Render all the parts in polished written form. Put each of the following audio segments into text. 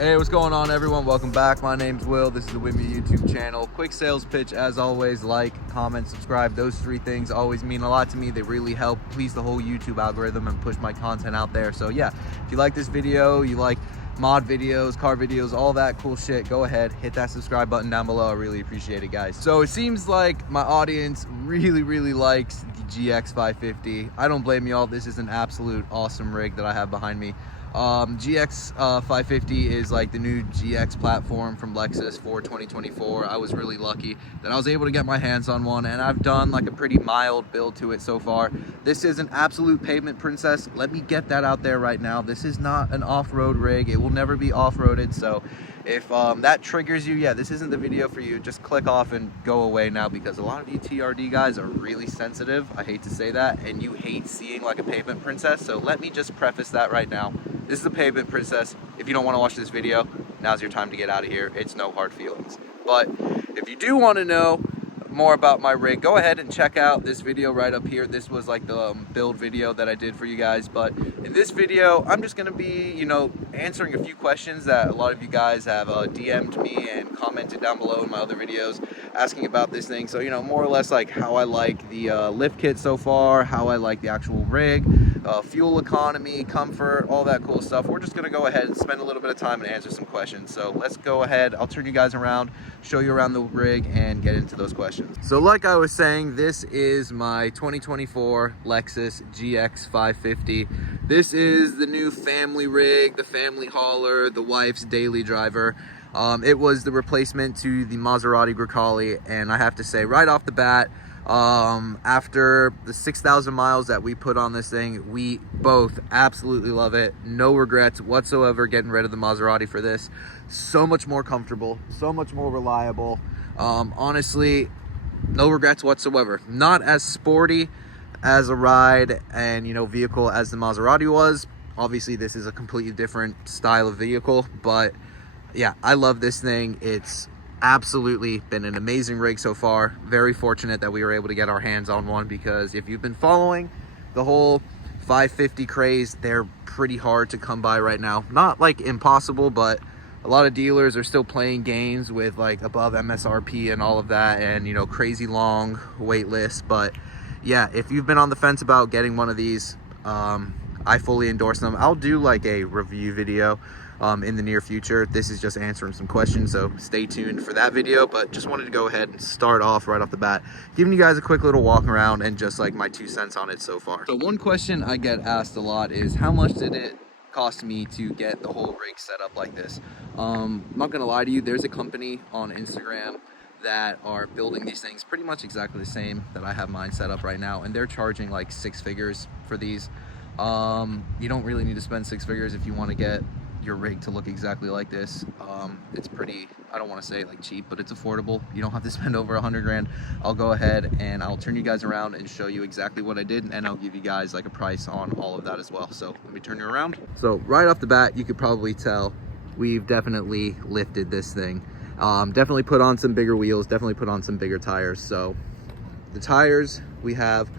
Hey, what's going on, everyone? Welcome back. My name's Will. This is the Wimmy YouTube channel. Quick sales pitch as always. Like, comment, subscribe. Those three things always mean a lot to me. They really help please the whole YouTube algorithm and push my content out there. So yeah, if you like this video, you like mod videos, car videos, all that cool shit, go ahead, hit that subscribe button down below. I really appreciate it, guys. So it seems like my audience really likes the GX550. I don't blame y'all. This is an absolute awesome rig that I have behind me. GX550 is like the new GX platform from Lexus for 2024. I was really lucky that I was able to get my hands on one, and I've done like a pretty mild build to it so far. This is an absolute pavement princess. Let me get that out there right now. This is not an off-road rig. It will never be off-roaded. So if that triggers you, yeah, this isn't the video for you. Just click off and go away now, because a lot of you TRD guys are really sensitive. I hate to say that, and you hate seeing like a pavement princess. So let me just preface that right now. This is the pavement princess. If you don't want to watch this video, now's your time to get out of here. It's no hard feelings. But if you do want to know more about my rig, go ahead and check out this video right up here. This was like the build video that I did for you guys. But in this video, I'm just going to be, answering a few questions that a lot of you guys have DM'd me and commented down below in my other videos asking about this thing. So, more or less like how I like the lift kit so far, how I like the actual rig, fuel economy, comfort, all that cool stuff. We're just going to go ahead and spend a little bit of time and answer some questions. So let's go ahead. I'll turn you guys around, show you around the rig, and get into those questions. So like I was saying, this is my 2024 Lexus GX550. This is the new family rig, the family hauler, the wife's daily driver. It was the replacement to the Maserati Grecale, and I have to say right off the bat, after the 6,000 miles that we put on this thing, we both absolutely love it. No regrets whatsoever getting rid of the Maserati for this. So much more comfortable, so much more reliable. Honestly, no regrets whatsoever. Not as sporty as a ride and vehicle as the Maserati was. Obviously this is a completely different style of vehicle, but yeah, I love this thing. It's absolutely been an amazing rig so far. Very fortunate that we were able to get our hands on one, because if you've been following the whole 550 craze, they're pretty hard to come by right now. Not like impossible, but a lot of dealers are still playing games with like above MSRP and all of that, and crazy long wait lists. But yeah, if you've been on the fence about getting one of these, I fully endorse them. I'll do like a review video in the near future. This is just answering some questions, so stay tuned for that video. But just wanted to go ahead and start off right off the bat, giving you guys a quick little walk around and just like my 2 cents on it so far. So one question I get asked a lot is, how much did it cost me to get the whole rig set up like this? I'm not gonna lie to you, there's a company on Instagram that are building these things pretty much exactly the same that I have mine set up right now, and they're charging like 6 figures for these. You don't really need to spend 6 figures if you want to get your rig to look exactly like this. It's pretty, I don't want to say like cheap, but it's affordable. You don't have to spend over 100 grand. I'll go ahead and I'll turn you guys around and show you exactly what I did, and I'll give you guys like a price on all of that as well. So let me turn you around. So right off the bat, you could probably tell we've definitely lifted this thing. Definitely put on some bigger wheels, definitely put on some bigger tires. So the tires we have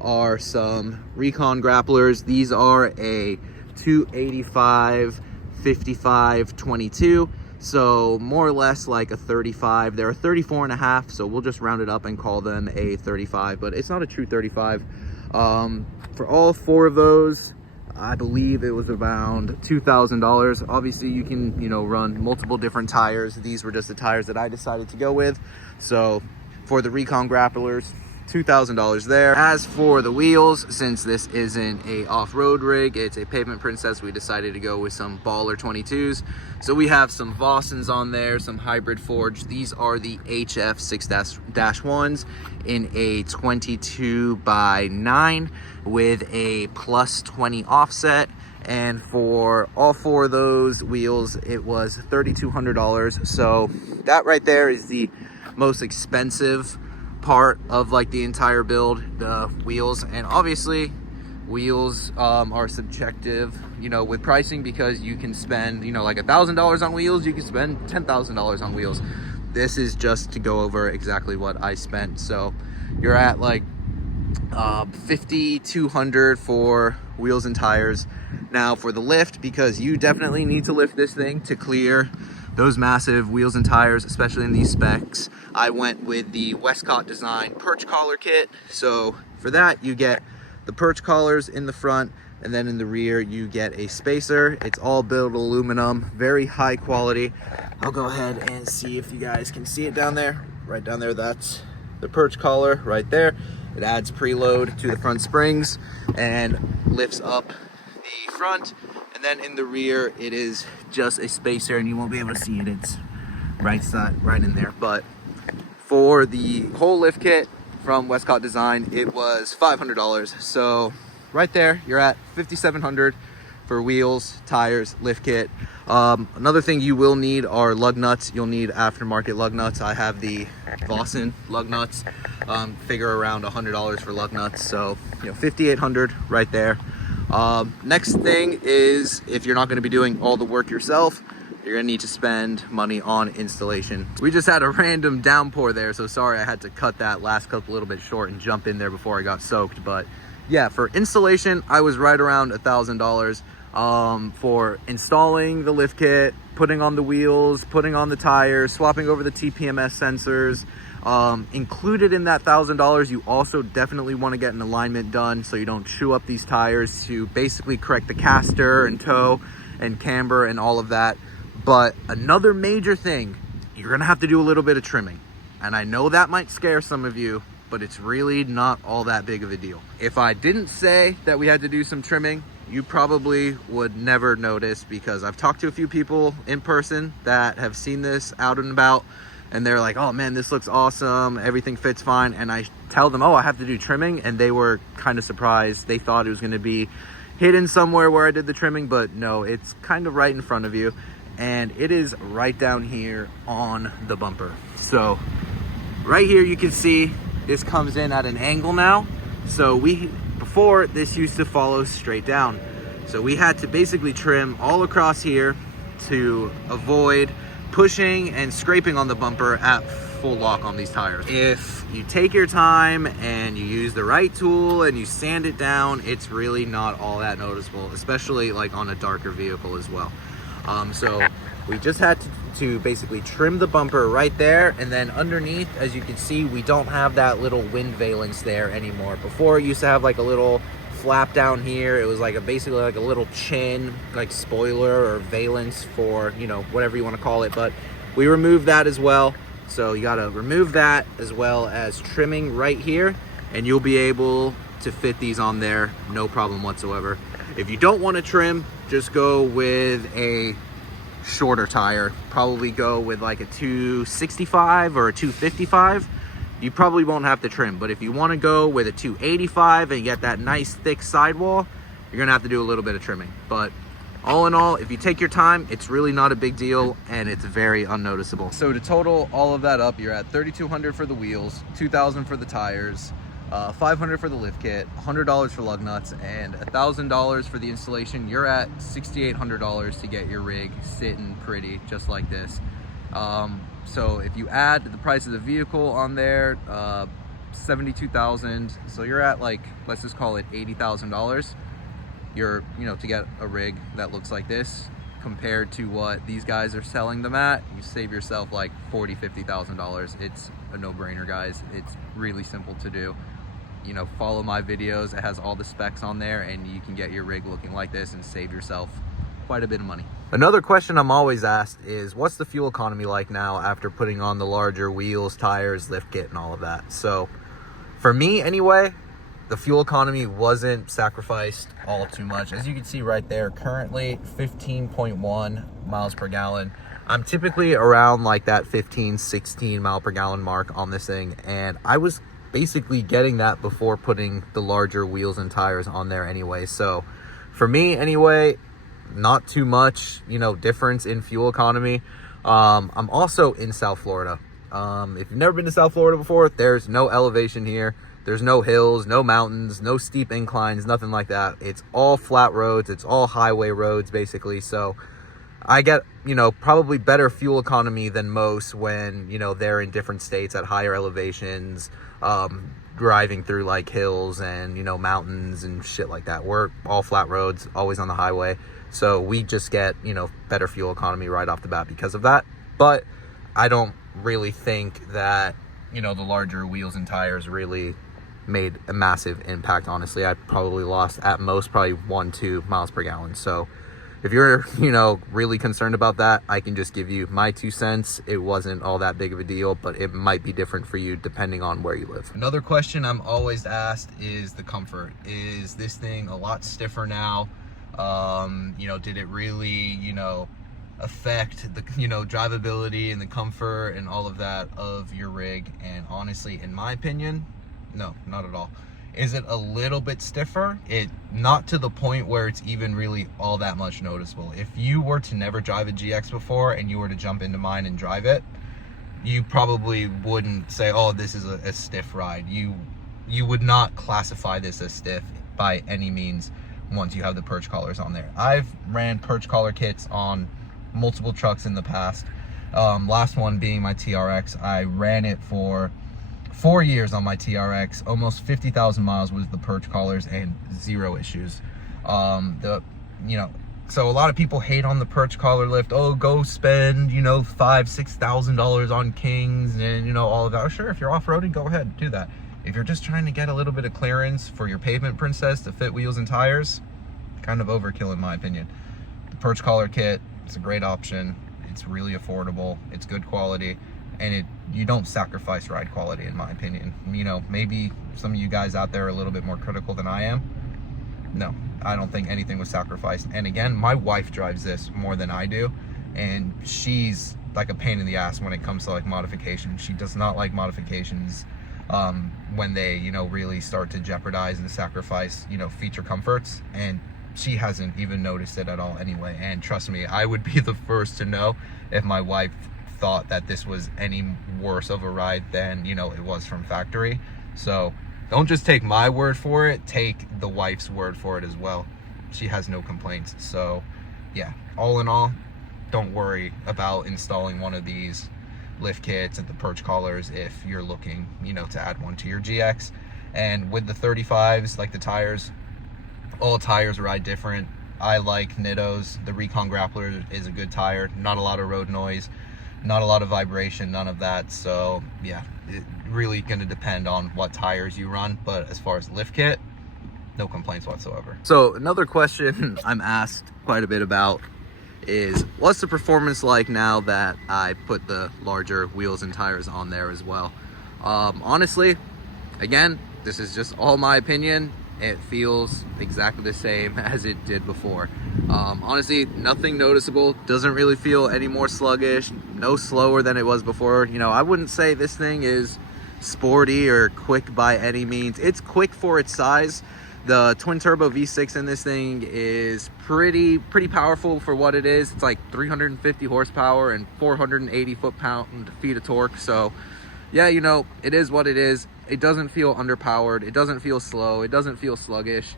are some Recon grapplers. These are a 285 55 22, so more or less like a 35. They're a 34 and a half, so we'll just round it up and call them a 35, but it's not a true 35. For all 4 of those, I believe it was around $2,000. Obviously you can run multiple different tires. These were just the tires that I decided to go with. So for the Recon grapplers, $2,000 there. As for the wheels, since this isn't a off-road rig, it's a pavement princess, we decided to go with some baller 22s. So we have some Vossens on there, some hybrid forged. These are the HF 6-1s in a 22x9 with a +20 offset. And for all 4 of those wheels, it was $3,200. So that right there is the most expensive part of like the entire build, the wheels. And obviously wheels are subjective with pricing, because you can spend like $1,000 on wheels, you can spend $10,000 on wheels. This is just to go over exactly what I spent. So you're at like $5,200 for wheels and tires. Now for the lift, because you definitely need to lift this thing to clear those massive wheels and tires, especially in these specs, I went with the Westcott Design perch collar kit. So for that, you get the perch collars in the front, and then in the rear you get a spacer. It's all built aluminum, very high quality. I'll go ahead and see if you guys can see it down there. Right down there, that's the perch collar right there. It adds preload to the front springs and lifts up the front. And then in the rear, it is just a spacer, and you won't be able to see it. It's right in there. But for the whole lift kit from Westcott Design, it was $500. So right there, you're at $5,700 for wheels, tires, lift kit. Another thing you will need are lug nuts. You'll need aftermarket lug nuts. I have the Vossen lug nuts. Figure around $100 for lug nuts. So, $5,800 right there. Next thing is, if you're not going to be doing all the work yourself, you're going to need to spend money on installation. We just had a random downpour there, so sorry I had to cut that last clip a little bit short and jump in there before I got soaked. But yeah, for installation, I was right around $1,000 for installing the lift kit, putting on the wheels, putting on the tires, swapping over the TPMS sensors. Included in that $1,000, you also definitely want to get an alignment done so you don't chew up these tires, to basically correct the caster and toe and camber and all of that. But another major thing, you're gonna have to do a little bit of trimming. And I know that might scare some of you, but it's really not all that big of a deal. If I didn't say that we had to do some trimming, you probably would never notice, because I've talked to a few people in person that have seen this out and about, and they're like, oh man, this looks awesome, everything fits fine. And I tell them, oh, I have to do trimming, and they were kind of surprised. They thought it was going to be hidden somewhere where I did the trimming, but no, it's kind of right in front of you, and it is right down here on the bumper. So right here you can see this comes in at an angle now. So before, this used to follow straight down, so we had to basically trim all across here to avoid pushing and scraping on the bumper at full lock on these tires. If you take your time and you use the right tool and you sand it down, it's really not all that noticeable, especially like on a darker vehicle as well. So we just had to basically trim the bumper right there, and then underneath, as you can see, we don't have that little wind valence there anymore. Before, it used to have like a little flap down here. It was like basically like a little chin, like spoiler or valence for, whatever you want to call it. But we removed that as well. So you got to remove that as well as trimming right here, and you'll be able to fit these on there, no problem whatsoever. If you don't want to trim, just go with a shorter tire. Probably go with like a 265 or a 255. You probably won't have to trim. But if you want to go with a 285 and get that nice thick sidewall, you're gonna have to do a little bit of trimming. But all in all, if you take your time, it's really not a big deal, and it's very unnoticeable. So to total all of that up, you're at $3,200 for the wheels, $2,000 for the tires, $500 for the lift kit, $100 for lug nuts, and $1,000 for the installation. You're at $6,800 to get your rig sitting pretty, just like this. So if you add the price of the vehicle on there, $72,000. So you're at, like, let's just call it $80,000. You're, to get a rig that looks like this, compared to what these guys are selling them at, you save yourself like $40,000-$50,000. It's a no-brainer, guys. It's really simple to do. Follow my videos. It has all the specs on there, and you can get your rig looking like this and save yourself quite a bit of money. Another question I'm always asked is, what's the fuel economy like now after putting on the larger wheels, tires, lift kit, and all of that? So for me anyway, the fuel economy wasn't sacrificed all too much. As you can see right there, currently 15.1 miles per gallon. I'm typically around like that 15, 16 mile per gallon mark on this thing, and I was basically getting that before putting the larger wheels and tires on there anyway. So for me anyway, not too much, difference in fuel economy. I'm also in South Florida. If you've never been to South Florida before, there's no elevation here. There's no hills, no mountains, no steep inclines, nothing like that. It's all flat roads. It's all highway roads, basically. So I get, probably better fuel economy than most when, they're in different states at higher elevations, driving through like hills and, you know, mountains and shit like that. We're all flat roads, always on the highway. So we just get, you know, better fuel economy right off the bat because of that. But I don't really think that, you know, the larger wheels and tires really made a massive impact. Honestly, I probably lost at most probably 1-2 miles per gallon. So if you're, you know, really concerned about that, I can just give you my 2 cents. It wasn't all that big of a deal, but it might be different for you depending on where you live. Another question I'm always asked is the comfort. Is this thing a lot stiffer now? You know, did it really, you know, affect the, you know, drivability and the comfort and all of that of your rig? And honestly, in my opinion, no, not at all. Is it a little bit stiffer? It not to the point where it's even really all that much noticeable. If you were to never drive a GX before and you were to jump into mine and drive it, you probably wouldn't say, oh, this is a stiff ride. You would not classify this as stiff by any means once you have the perch collars on there. I've ran perch collar kits on multiple trucks in the past. Last one being my TRX. I ran it for 4 years on my TRX. Almost 50,000 miles was the perch collars and 0 issues. You know, so a lot of people hate on the perch collar lift. Oh, go spend, you know, $5,000-$6,000 on Kings and, you know, all of that. Oh, sure, if you're off-roading, go ahead, do that. If you're just trying to get a little bit of clearance for your pavement princess to fit wheels and tires, kind of overkill in my opinion. The perch collar kit, it's a great option. It's really affordable. It's good quality, and you don't sacrifice ride quality in my opinion. You know, maybe some of you guys out there are a little bit more critical than I am. No, I don't think anything was sacrificed. And again, my wife drives this more than I do, and she's like a pain in the ass when it comes to like modification. She does not like modifications when they, you know, really start to jeopardize and sacrifice, you know, feature comforts, and she hasn't even noticed it at all anyway. And trust me, I would be the first to know if my wife thought that this was any worse of a ride than, you know, it was from factory. So don't just take my word for it, take the wife's word for it as well. She has no complaints. So yeah, all in all, don't worry about installing one of these lift kits and the perch collars if you're looking, you know, to add one to your GX. And with the 35's, like the tires, all tires ride different. I like Nitto's. The Recon Grappler is a good tire. Not a lot of road noise, not a lot of vibration, none of that. So yeah, it really gonna depend on what tires you run. But as far as lift kit, no complaints whatsoever. So another question I'm asked quite a bit about is, what's the performance like now that I put the larger wheels and tires on there as well? Honestly, again, this is just all my opinion. It feels exactly the same as it did before. Honestly, nothing noticeable. Doesn't really feel any more sluggish, no slower than it was before. You know, I wouldn't say this thing is sporty or quick by any means. It's quick for its size. The twin turbo V6 in this thing is pretty powerful for what it is. It's like 350 horsepower and 480 foot-pound-feet of torque. So yeah, you know, it is what it is. It doesn't feel underpowered. It doesn't feel slow. It doesn't feel sluggish.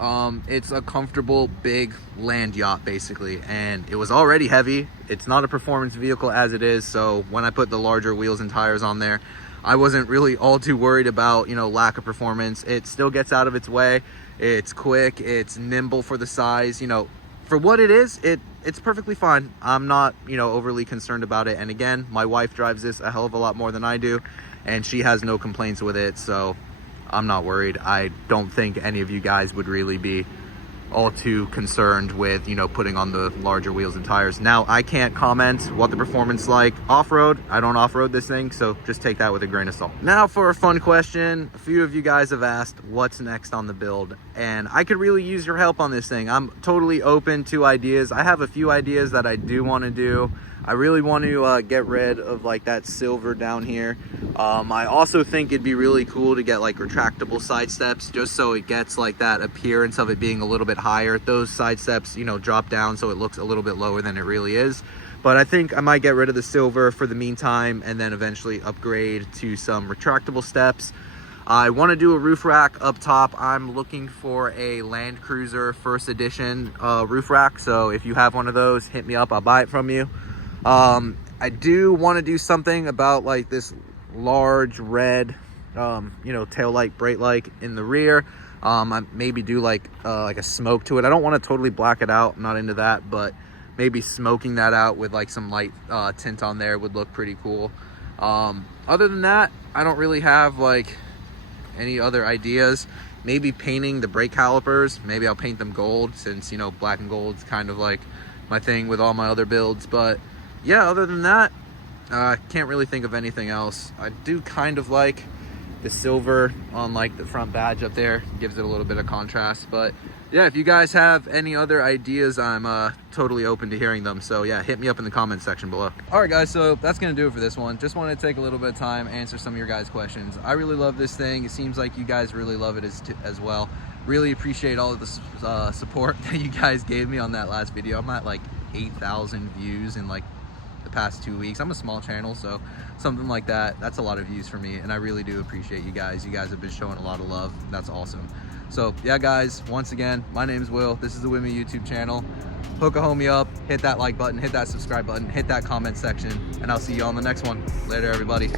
It's a comfortable big land yacht basically, and it was already heavy. It's not a performance vehicle as it is, so when I put the larger wheels and tires on there, I wasn't really all too worried about, you know, lack of performance. It still gets out of its way. It's quick, it's nimble for the size. You know, for what it is, it's perfectly fine. I'm not, you know, overly concerned about it. And again, my wife drives this a hell of a lot more than I do, and she has no complaints with it, so I'm not worried. I don't think any of you guys would really be all too concerned with, you know, putting on the larger wheels and tires. Now, I can't comment what the performance like off-road. I don't off-road this thing, so just take that with a grain of salt. Now for a fun question. A few of you guys have asked what's next on the build, and I could really use your help on this thing. I'm totally open to ideas. I have a few ideas that I do want to do. I really want to get rid of like that silver down here. I also think it'd be really cool to get like retractable side steps, just so it gets like that appearance of it being a little bit higher. Those side steps, you know, drop down so it looks a little bit lower than it really is. But I think I might get rid of the silver for the meantime, and then eventually upgrade to some retractable steps. I want to do a roof rack up top. I'm looking for a Land Cruiser first edition roof rack, so if you have one of those, hit me up, I'll buy it from you. I do want to do something about like this large red you know, tail light, brake light in the rear. I maybe do like a smoke to it. I don't want to totally black it out, I'm not into that, but maybe smoking that out with like some light tint on there would look pretty cool. Other than that, I don't really have like any other ideas. Maybe painting the brake calipers. Maybe I'll paint them gold, since, you know, black and gold's kind of like my thing with all my other builds. But yeah, other than that, I can't really think of anything else. I do kind of like the silver on like the front badge up there, gives it a little bit of contrast. But yeah, if you guys have any other ideas, I'm totally open to hearing them. So yeah, hit me up in the comments section below. All right guys, so that's gonna do it for this one. Just wanted to take a little bit of time, answer some of your guys' questions. I really love this thing. It seems like you guys really love it as well. Really appreciate all of the support that you guys gave me on that last video. I'm at like 8,000 views in like the past 2 weeks. I'm a small channel, so something like that's a lot of views for me, and I really do appreciate you guys. You guys have been showing a lot of love. That's awesome. So yeah guys, once again, my name is Will. This is the Wimmy YouTube channel. Hook a homie up, hit that like button, hit that subscribe button, hit that comment section, and I'll see you on the next one. Later everybody.